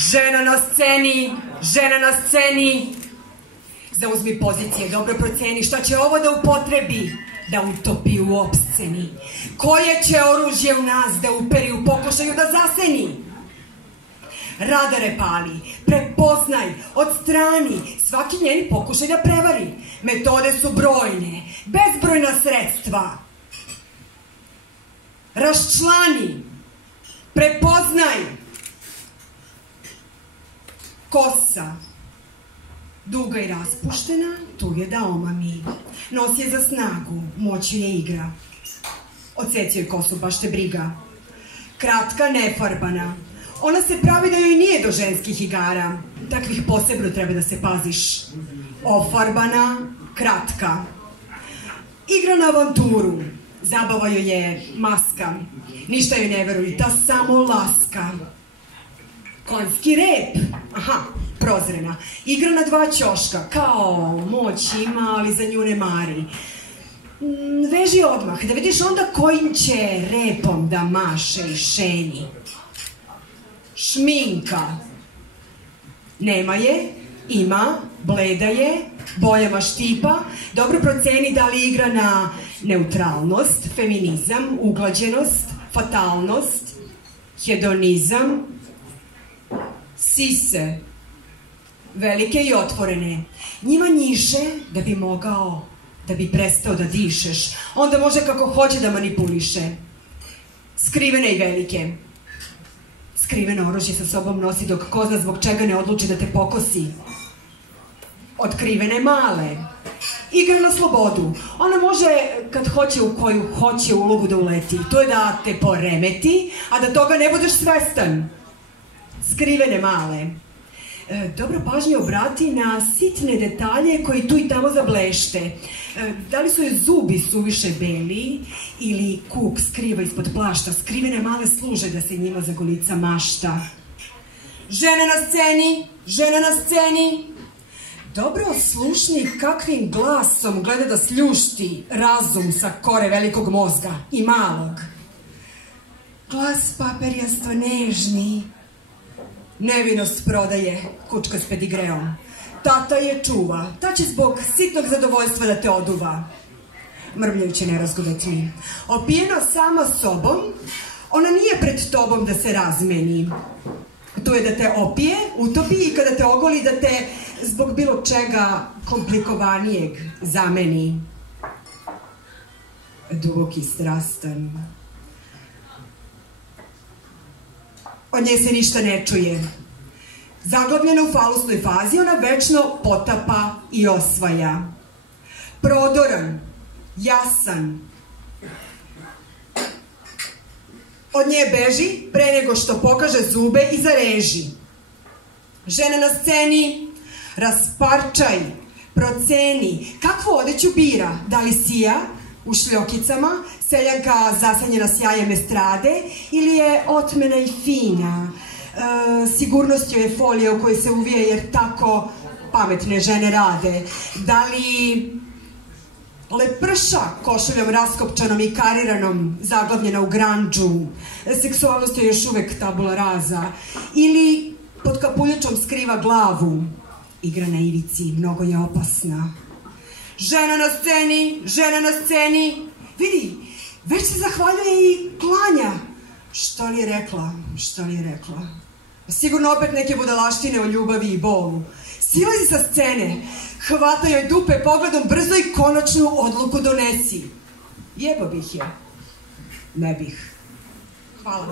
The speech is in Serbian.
Žena na sceni, žena na sceni. Zauzmi pozicije, dobro proceni šta će ovo da upotrebi, da utopi u opsceni. Koje će oružje u nas da uperi u pokušaju da zaseni? Radare pali, prepoznaj, odstrani svaki njeni pokušaj da prevari. Metode su brojne, bezbrojna sredstva. Raščlani, prepoznaj. Kosa, duga i raspuštena, tu je da omami. Nosi je za snagu, moć je igra. Odseci joj kosu, baš te briga. Kratka, nefarbana. Ona se pravi da joj nije do ženskih igara. Takvih posebno treba da se paziš. Ofarbana, kratka. Igra na avanturu. Zabava joj je maska. Ništa joj ne veruje, ta samo laska. Konjski rep. Aha, prozrena. Igra na dva ćoška. Kao moć ima, ali za nju ne mari. Veži odmah, da vidiš onda kojim će repom da maše i šeni. Šminka. Nema je, ima, bleda je, bojama štipa. Dobro proceni da li igra na neutralnost, feminizam, uglađenost, fatalnost, hedonizam, sise, velike i otvorene. Njima njiše da bi mogao, da bi prestao da dišeš. Onda može kako hoće da manipuliše. Skrivene i velike. Skriveno oružje sa sobom nosi dok ko zna zbog čega ne odluči da te pokosi. Otkrivene male. Igra na slobodu. Ona može kad hoće u koju hoće ulogu da uleti. To je da te poremeti, a da toga ne budeš svestan. Skrivene male. Dobro pažnje obrati na sitne detalje koji tu i tamo zablešte. Da li su joj zubi suviše beli ili kuk skriva ispod plašta. Skrivene male služe da se njima zagolica mašta. Žene na sceni, žene na sceni. Dobro oslušni kakvim glasom gleda da sljušti razum sa kore velikog mozga i malog. Glas paperjasto nežni. Nevinost prodaje, kučka s pedigreom. Tata je čuva, ta će zbog sitnog zadovoljstva da te oduva. Mrmljajuće nerazgovetni. Opijena sama sobom, ona nije pred tobom da se razmeni. To je da te opije, utopi i kada te ogoli da te zbog bilo čega komplikovanijeg zameni. Dubok i strastan. Od nje se ništa ne čuje. Zaglavljena u falusnoj fazi, ona večno potapa i osvaja. Prodoran, jasan. Od nje beži pre nego što pokaže zube i zareži. Žena na sceni, rasparčaj, proceni. Kakvu odeću bira? Da li sija u šljokicama, seljanka zasanjena sjajem estrade ili je otmena i fina? Sigurnost joj je folija u kojoj se uvija jer tako pametne žene rade. Da li leprša košuljom raskopčanom i kariranom, zaglavljena u grandžu? Seksualnost je još uvek tabula raza. Ili pod kapuljačom skriva glavu? Igra na ivici, mnogo je opasna. Žena na sceni, žena na sceni. Vidi, već se zahvaljuje i klanja. Što li je rekla, što li je rekla? Sigurno opet neke budalaštine o ljubavi i bolu. Silazi sa scene, hvata joj dupe pogledom brzo i konačnu odluku donesi. Jebo bih je. Ne bih. Hvala.